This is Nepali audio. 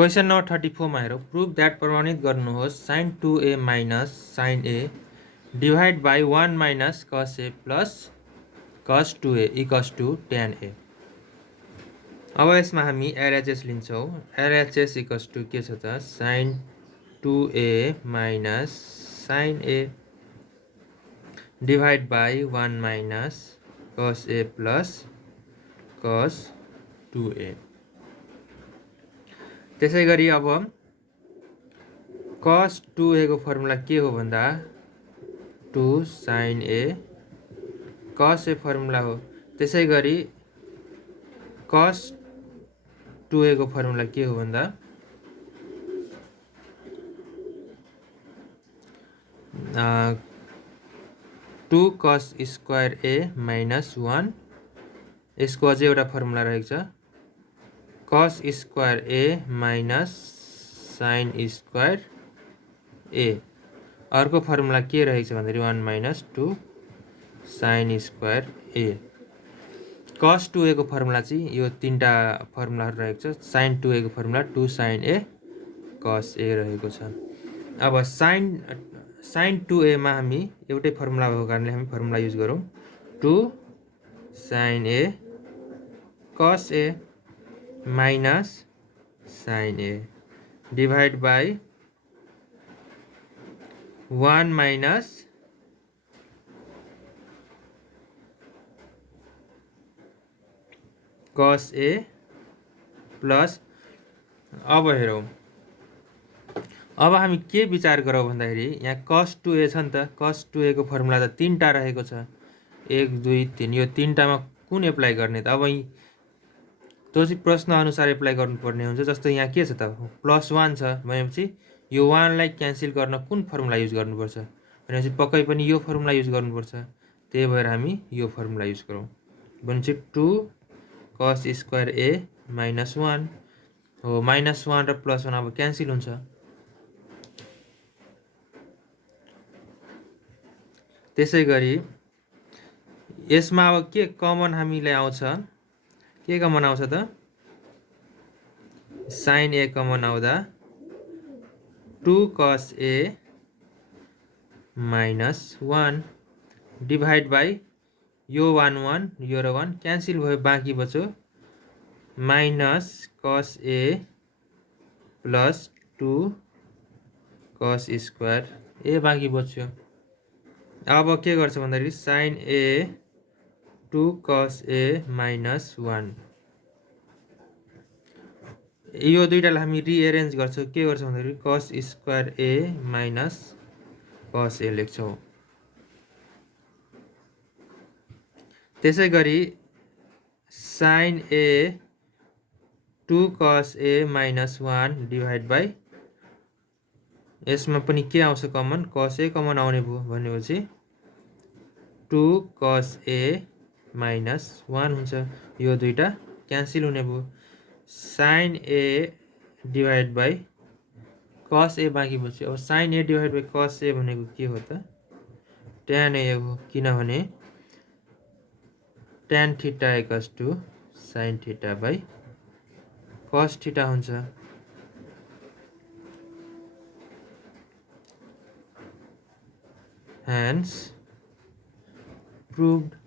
क्वेसन नम्बर 34 मा हेरौँ। प्रुभ द्याट प्रमाणित गर्नुहोस् sin 2a minus sin a divide by 1 minus cos a plus cos 2a equals to tan a। अब यसमा हामी RHS लिन्छौँ। RHS इक्वल्स टु के छ त sin 2a minus sin a divide by 1 minus cos a plus cos 2a। त्यसै गरी अब cos 2a को फर्मुला के हो भन्दा 2 sin a cos a formula हो। त्यसै गरी cos 2a को फर्मुला के हो भन्दा 2 cos स्क्वायर a माइनस 1। यसको अझै एउटा फर्मुला रहेको छ cos square a minus sin square a। अर्को फर्मुला के रहेको छ भन्दाखेरि 1 minus 2 sin square a। cos 2a को फर्मुला चाहिँ यो तीनटा फर्मुलाहरू रहेको छ। sin 2a को formula 2 sin a cos a रहेको छ। अब sin 2a मा हामी एउटै फर्मुला भएको कारणले हामी फर्मुला युज गरौँ 2 sin a cos a minus sin a divide by 1 minus cos a plus. अब हेरौँ, अब हामी के विचार गरौँ भन्दाखेरि यहाँ cos 2a छ नि त। cos 2a को फर्मुला त तीनटा रहेको छ 1 2 3। यो तीनटामा कुन एप्लाई गर्ने त? अब त्यो चाहिँ प्रश्न अनुसार एप्लाई गर्नुपर्ने हुन्छ। जस्तो यहाँ के छ त +1 छ भनेपछि यो 1 लाई क्यान्सल गर्न कुन फर्मुला युज गर्नुपर्छ भनेपछि पक्कै पनि यो फर्मुला युज गर्नुपर्छ। त्यही भएर हामी यो फर्मुला युज गरौँ भनेपछि 2 cos स्क्वायर a माइनस 1 हो। माइनस 1 र +1 अब क्यान्सल हुन्छ। त्यसै गरी यसमा अब के कमन हामीलाई आउँछ? के कमन आउँछ त sin a कमन आउँदा 2 cos a minus 1 divide by यो 1 1 यो र 1 क्यान्सल भयो, बाँकी बच्यो minus cos a plus 2 cos square a बाँकी बच्यो। अब के गर्छ भन्दाखेरि sin a 2 cos a minus 1 यो दुईटालाई हामी रिएरेन्ज गर्छौँ। के गर्छौँ भन्दाखेरि cos square a minus cos a लेख्छौँ। त्यसै गरी sin a 2 cos a minus 1 divide by यसमा पनि के आउँछ कमन? cos a कमन आउने भयो भनेपछि 2 cos a माइनस 1 हुन्छ। यो दुईटा क्यान्सल हुने भयो। sin a divide by cos a बाँकी बच्यो। अब sin a divide by cos a भनेको के हो त tan a हो, किनभने tan theta equals to sin theta by cos theta हुन्छ। Hence proved।